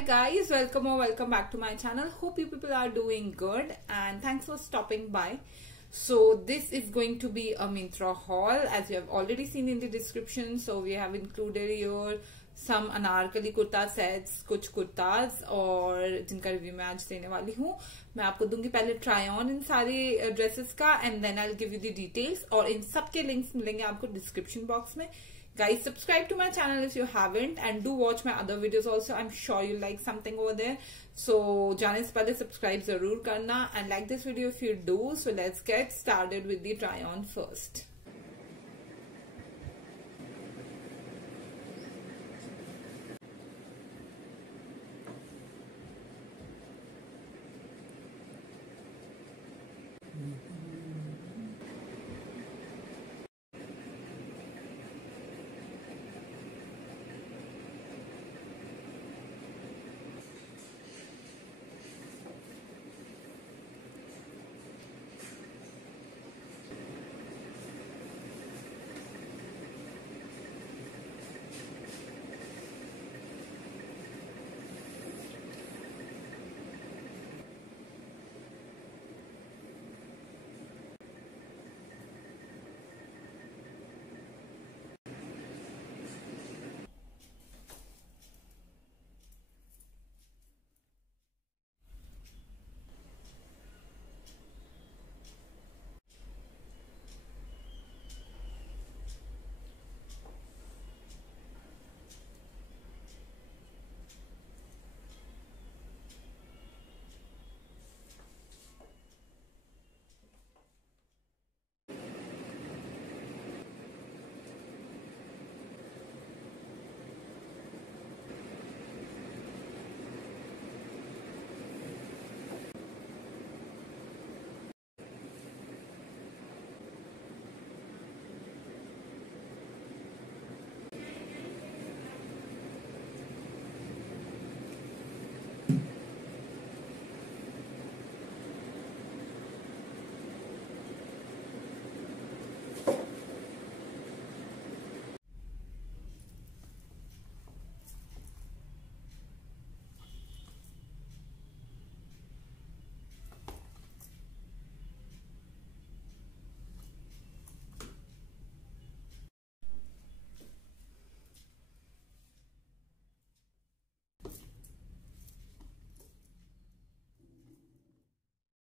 Hi guys, welcome or welcome back to my channel. Hope you people are doing good and thanks for stopping by. So this is going to be a Myntra haul as you have already seen in the description. So we have included here some Anarkali kurta sets, कुछ कुर्ताज और जिनका review मैं आज देने वाली हूँ. मैं आपको दूंगी पहले ट्राई ऑन इन सारी ड्रेसेस का and then I will give you the details और इन सब के लिंक्स मिलेंगे आपको डिस्क्रिप्शन बॉक्स में. Guys, subscribe to my channel if you haven't and do watch my other videos also. I'm sure you like something over there. So जाने से पहले subscribe जरूर करना and like this video if you do. So let's get started with the try on first.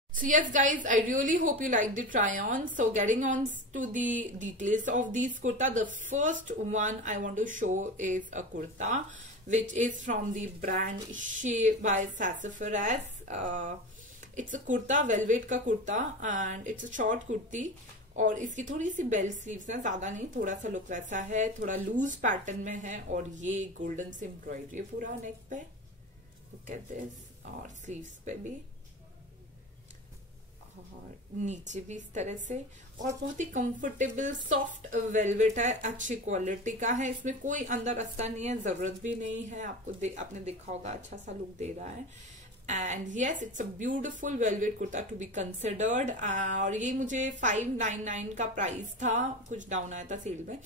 So yes guys, I really hope you like the try on. So getting on to the details of these kurta, the first one I want to show is a kurta which is from the brand Shea by Sassafras. It's a kurta, velvet का kurta and it's a short kurti और इसकी थोड़ी सी bell sleeves है, ज्यादा नहीं, थोड़ा सा look वैसा है, थोड़ा लूज पैटर्न में है और ये गोल्डन से एम्ब्रॉयडरी है पूरा नेक पे, लुक एट दिस, और स्लीव्स पे भी और नीचे भी इस तरह से, और बहुत ही कंफर्टेबल सॉफ्ट वेलवेट है, अच्छी क्वालिटी का है, इसमें कोई अंदर अस्तर नहीं है, जरूरत भी नहीं है, आपने देखा होगा अच्छा सा लुक दे रहा है. And yes, it's a beautiful velvet kurta to be considered और ये मुझे 599 का प्राइस था, कुछ डाउन आया था सेल में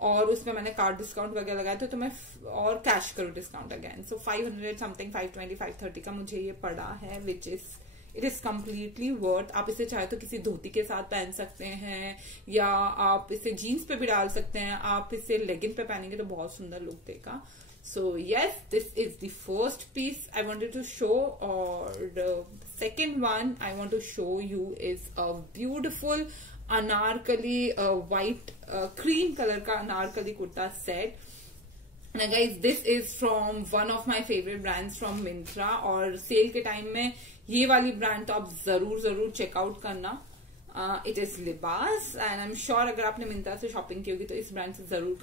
और उसमें मैंने कार्ड डिस्काउंट वगैरह लगाया था तो मैं और कैश करूँ डिस्काउंट अगेन, सो 500 समथिंग 520 530 का मुझे ये पड़ा है which is it is completely worth. आप इसे चाहे तो किसी धोती के साथ पहन सकते हैं या आप इसे जीन्स पे भी डाल सकते हैं, आप इसे लेगिन पे पहनेंगे तो बहुत सुंदर लुक देगा. So yes, this is the first piece I wanted to show और the second one I want to show you is a beautiful anarkali white cream colour का anarkali kurta set. And guys, this is from one of my favorite brands from Myntra और cell के time में ये वाली brand तो आप जरूर चेकआउट करना. इट इज लिबास एंड आई एम श्योर अगर आपने मिंत्रा से शॉपिंग की होगी तो इस ब्रांड से जरूर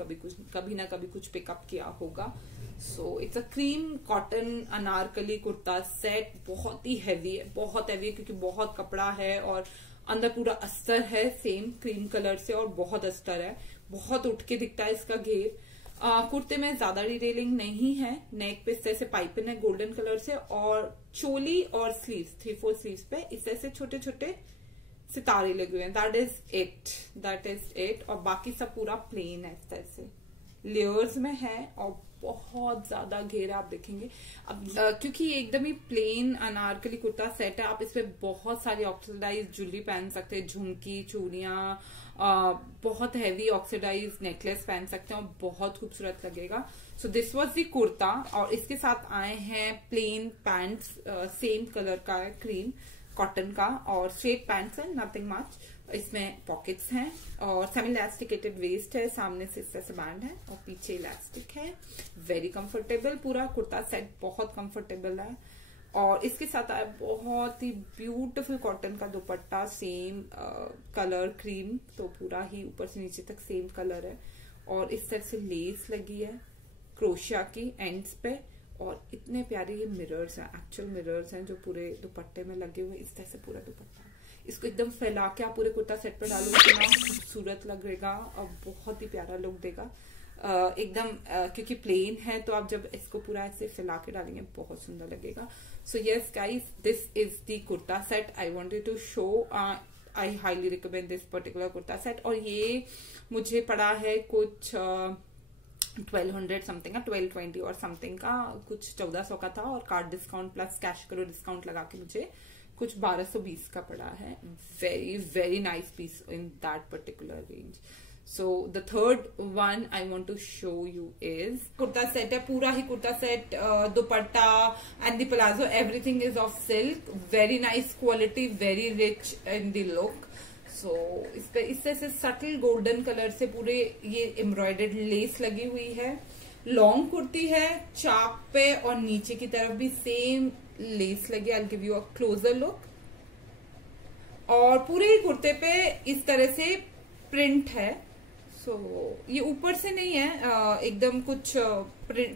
कभी ना कभी कुछ पिकअप किया होगा. So it's a cream cotton Anarkali kurta set, बहुत ही हैवी है, बहुत हैवी है क्योंकि बहुत कपड़ा है और अंदर पूरा अस्तर है सेम क्रीम कलर से और बहुत अस्तर है, बहुत उठ के दिखता है इसका घेर. कुर्ते में ज्यादा डिटेलिंग नहीं है, नेक पे इस तरह से पाइपिंग है गोल्डन कलर से और चोली और स्लीव्स 3-4 स्लीव्स पे इस तरह से छोटे छोटे सितारे लगे हुए हैं. दैट इज इट और बाकी सब पूरा प्लेन है, इस तरह से लेयर्स में है और बहुत ज्यादा घेर आप देखेंगे। अब क्योंकि ये एकदम ही प्लेन अनारकली कुर्ता सेट है, आप इसमें बहुत सारी ऑक्सीडाइज ज्वेलरी पहन सकते हैं, झुमकी, चूड़ियां, बहुत हैवी ऑक्सीडाइज नेकलेस पहन सकते हैं और बहुत खूबसूरत लगेगा। So this was the kurta, और इसके साथ आए हैं प्लेन पैंट्स, सेम कलर का है, क्रीम कॉटन का, और स्ट्रेट पैंट्स है, नथिंग मच। इसमें पॉकेट्स हैं और सेमी इलास्टिकेटेड वेस्ट है, सामने से इस तरह से बैंड है और पीछे इलास्टिक है। वेरी कंफर्टेबल, पूरा कुर्ता सेट बहुत कंफर्टेबल है। और इसके साथ आया बहुत ही ब्यूटीफुल कॉटन का दुपट्टा, सेम कलर क्रीम, तो पूरा ही ऊपर से नीचे तक सेम कलर है। और इस तरह से लेस लगी है क्रोशिया की एंड्स पे, और इतने प्यारे ये मिरर्स हैं, एक्चुअल मिरर्स हैं जो पूरे दुपट्टे में लगे हुए। इस तरह से पूरा दुपट्टा, इसको एकदम फैला के आप पूरे कुर्ता सेट पर डालो, इतना खूबसूरत लगेगा और बहुत ही प्यारा लुक देगा एकदम। क्योंकि प्लेन है तो आप जब इसको पूरा ऐसे फैला के डालेंगे बहुत सुंदर लगेगा। So yes guys, this is the kurta set I wanted to show. I highly recommend this particular kurta set. और ये मुझे पड़ा है कुछ 1200 समथिंग का, 1220 और समथिंग का, कुछ 1400 का था, और कार्ड डिस्काउंट प्लस कैश करो डिस्काउंट लगा के मुझे कुछ 1220 का पड़ा है। Very very nice piece in that particular range. So the third one I want to show you is kurta set है, पूरा ही kurta set, dupatta and the palazzo, everything is of silk, very nice quality, very rich in the look. So इस पे इस तरह से subtle golden colour से पूरे ये एम्ब्रॉयडर्ड लेस लगी हुई है। लॉन्ग कुर्ती है, चाक पे और नीचे की तरफ भी सेम लेस लगी। आई will give you a closure look. और पूरे ही कुर्ते पे इस तरह से प्रिंट है। सो ये ऊपर से नहीं है, एकदम कुछ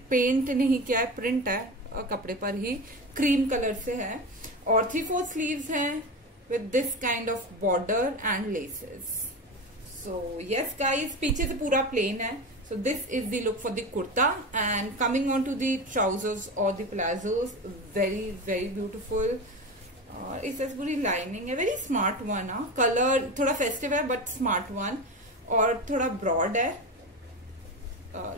पेंट नहीं किया है, प्रिंट है कपड़े पर ही, क्रीम कलर से है। और 3/4 स्लीव्स हैं with this kind of border and laces. So yes guys, पीछे से पूरा plain है. So this is the look for the kurta, and coming on to the trousers or the palazzos, very very beautiful. इससे पूरी lining है, very smart one. Colour थोड़ा festive है but smart one, और थोड़ा ब्रॉड है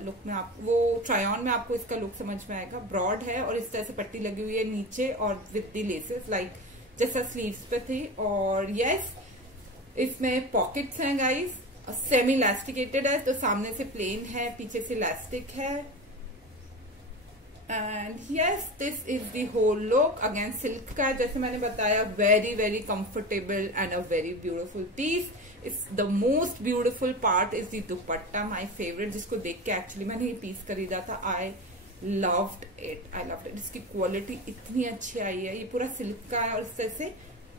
look में। आप वो ट्राई ऑन में आपको इसका लुक समझ में आएगा। ब्रॉड है और इस तरह से पट्टी लगी हुई है नीचे, और विद द लेसेस लाइक जैसा स्लीव्स पे थी। और यस, इसमें पॉकेट्स हैं गाइस, सेमी इलास्टिकेटेड है, तो सामने से प्लेन है, पीछे से इलास्टिक है। And yes, this is the whole look. Again silk का है, जैसे मैंने बताया, very very comfortable and a very beautiful piece. It's the most beautiful part is the dupatta, my favourite, जिसको देख के एक्चुअली मैंने ये पीस खरीदा था। I loved it. इसकी क्वालिटी इतनी अच्छी आई है। ये पूरा सिल्क का है और इस तरह से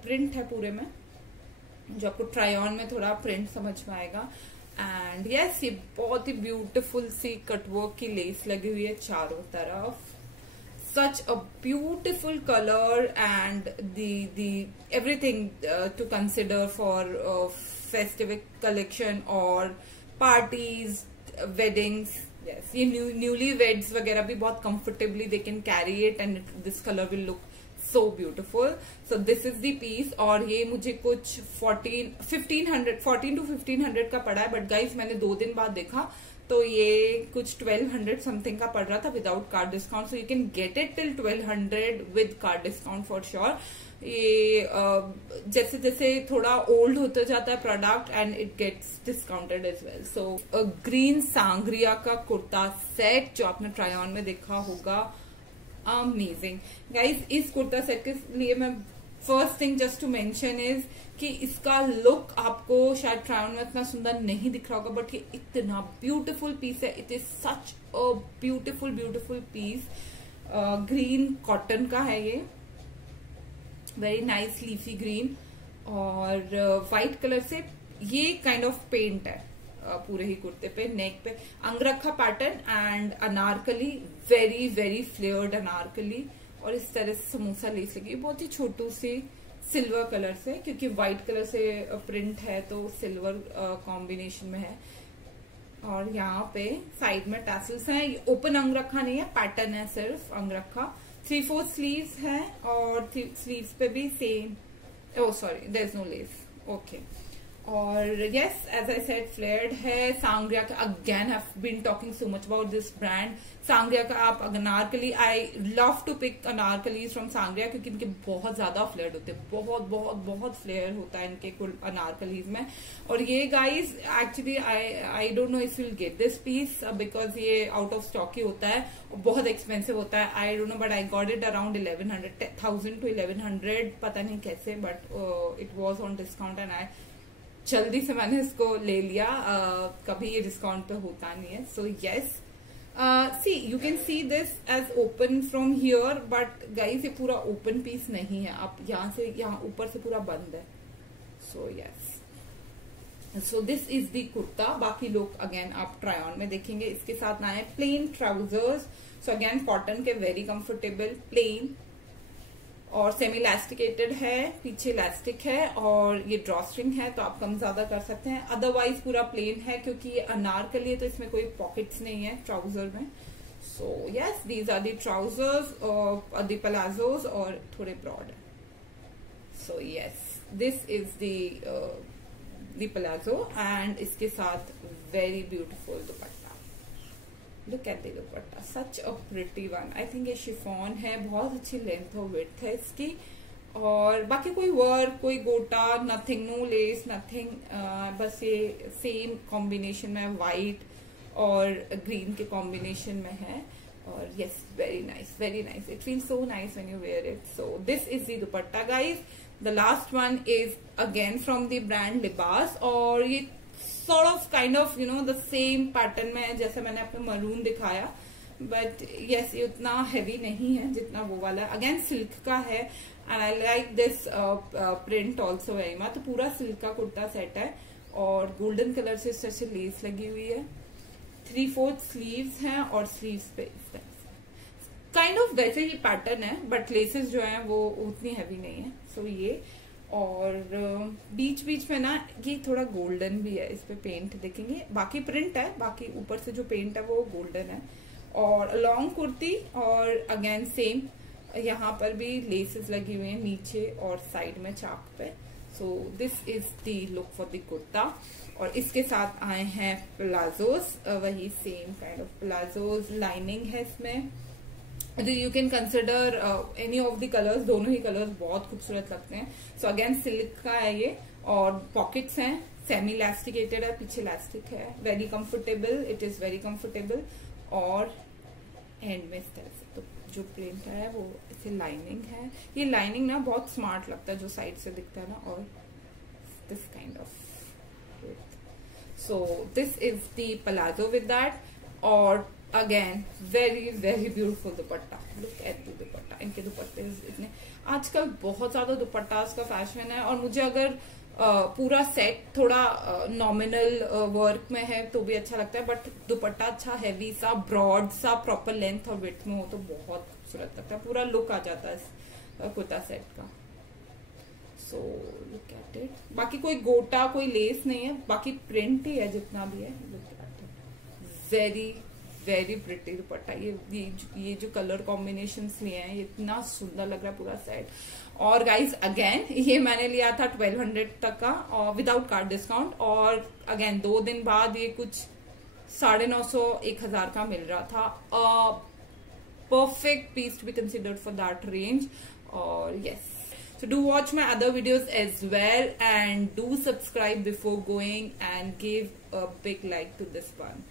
प्रिंट है पूरे में, जो आपको ट्राई ऑन में थोड़ा प्रिंट समझ में आएगा। एंड यस, ये बहुत ही ब्यूटीफुल सी कटवर्क की लेस लगी हुई है चारों तरफ। Such a beautiful colour and the everything to consider for festive collection और पार्टीज, वेडिंग्स। Yes, ये न्यूली वेड्स वगैरह भी बहुत comfortably they can carry it, and this colour will look so beautiful. So this is the piece, और ये मुझे कुछ 14 to 1500 का पड़ा है। बट गाइज मैंने 2 दिन बाद देखा तो ये कुछ 1200 समथिंग का पड़ रहा था without card discount. So you can get it till 1200 with card discount for sure. ये जैसे जैसे थोड़ा ओल्ड होता जाता है product, and it gets discounted as well. So green Sangria का कुर्ता सेट जो आपने ट्राई ऑन में देखा होगा, अमेजिंग गाइज। इस कुर्ता सेट के लिए मैं first thing just to mention is कि इसका लुक आपको शायद ट्राई ऑन में इतना सुंदर नहीं दिख रहा होगा, बट ये इतना ब्यूटीफुल पीस है। It is such a beautiful beautiful piece. Green cotton का है ये, वेरी नाइस लीफी ग्रीन, और व्हाइट कलर से ये काइंड ऑफ पेंट है पूरे ही कुर्ते पे। नेक पे angrakha pattern and anarkali, very very flared anarkali, और इस तरह से समोसा लेस लगी, बहुत ही छोटू सी सिल्वर कलर से, क्योंकि व्हाइट कलर से प्रिंट है तो सिल्वर कॉम्बिनेशन में है। और यहाँ पे साइड में टैसल्स हैं। ये ओपन अंगरखा नहीं है, पैटर्न है सिर्फ अंगरखा। 3/4 स्लीव्स हैं, और स्लीव्स पे भी same, oh sorry there is no lace, okay. और yes as I said flared है सांग्रिया का. Again have been talking so much about this brand. Sangria का आप anarkali, I love to pick anarkalis from Sangria क्योंकि इनके बहुत ज्यादा फ्लेयर्ड होते हैं, बहुत बहुत बहुत फ्लेयर होता है इनके कुल अनारकलीज में. और ये guys actually I don't know if you'll get this piece because ये आउट ऑफ स्टॉक ही होता है और बहुत एक्सपेंसिव होता है. I don't know but I got it around 1100 to 1100, पता नहीं कैसे, but it was on discount and I जल्दी से मैंने इसको ले लिया. कभी ये डिस्काउंट पे होता नहीं है. So yes, see you can see this edge open from here, but guys ये पूरा ओपन पीस नहीं है. आप यहाँ से यहाँ ऊपर से पूरा बंद है. So yes, so this is दी कुर्ता. बाकी लोग अगेन आप ट्राई ऑन में देखेंगे. इसके साथ ना है plain trousers. So again cotton के, वेरी कंफर्टेबल, प्लेन और सेमी इलास्टिकेटेड है, पीछे इलास्टिक है और ये ड्रॉ स्ट्रिंग है तो आप कम ज्यादा कर सकते हैं. अदरवाइज पूरा प्लेन है क्योंकि ये अनारकली है तो इसमें कोई पॉकेट्स नहीं है ट्राउजर में. So yes, these are the trousers और दी प्लाजोज और थोड़े ब्रॉड है. So yes, this is the palazzo and इसके साथ very beautiful dupatta. Look at the dupatta, such a pretty one. I think ये शिफॉन है, बहुत अच्छी लेंथ और विड्थ है इसकी. और बाकी कोई वर्क, कोई गोटा, नथिंग, नो लेस, नथिंग. बस ये सेम कॉम्बिनेशन में व्हाइट और ग्रीन के कॉम्बिनेशन में है. और yes, very nice, very nice. It feels so nice when you wear it. So this is the dupatta guys. The last one is again from the brand Libaas और ये sort of kind of you know the same pattern में है जैसे मैंने आपको maroon दिखाया, but yes ये उतना हैवी नहीं है जितना वो वाला. अगेन सिल्क का है and I like this print also very much. तो पूरा सिल्क का कुर्ता सेट है और गोल्डन कलर से इस तरह से लेस लगी हुई है. 3/4 स्लीव्स हैं और स्लीव्स पे काइंड ऑफ वैसे ही पैटर्न है बट लेसेस जो है वो उतनी हैवी नहीं है. सो ये और बीच बीच में ना ये थोड़ा गोल्डन भी है, इस पे पेंट देखेंगे. बाकी प्रिंट है, बाकी ऊपर से जो पेंट है वो गोल्डन है. और लॉन्ग कुर्ती और अगेन सेम यहाँ पर भी लेसेस लगी हुई हैं नीचे और साइड में चाक पे. सो this is the look for the kurta. और इसके साथ आए हैं प्लाजोस, वही same kind of palazzos. Lining है इसमें. You can consider any of the colours, दोनों ही कलर्स बहुत खूबसूरत लगते हैं. सो अगेन सिल्क का है ये और पॉकेट्स हैं, सेमी इलास्टिकेटेड है, पीछे इलास्टिक है, very comfortable. It is very comfortable. और एंड में इस तरह से तो जो प्रिंट है वो इसे लाइनिंग है. ये लाइनिंग ना बहुत स्मार्ट लगता है जो साइड से दिखता है ना. और this kind of, so this is the palazzo with that. और अगेन very very beautiful dupatta. Look at the dupatta. इनके दुपट्टे इतने, आजकल बहुत ज्यादा दुपट्टास का फैशन है और मुझे अगर पूरा सेट थोड़ा नॉमिनल वर्क में है तो भी अच्छा लगता है, बट दुपट्टा अच्छा हैवी सा, ब्रॉड सा, प्रॉपर लेंथ और विड्थ में हो तो बहुत खूबसूरत लगता है. पूरा लुक आ जाता है इस कुर्ता सेट का. So look at it. बाकी कोई गोटा, कोई लेस नहीं है, बाकी प्रिंट ही है जितना भी है. Look at it, very very pretty दुपट्टा. ये जो कलर कॉम्बिनेशन लिए हैं ये इतना सुंदर लग रहा है पूरा सेट. और गाइज अगेन ये मैंने लिया था 1200 तक का और विदाउट कार्ड डिस्काउंट. और अगेन 2 दिन बाद ये कुछ 950-1000 का मिल रहा था. Perfect piece to be considered for that range. और yes, so do watch my other videos as well and do subscribe before going and give a big like to this one.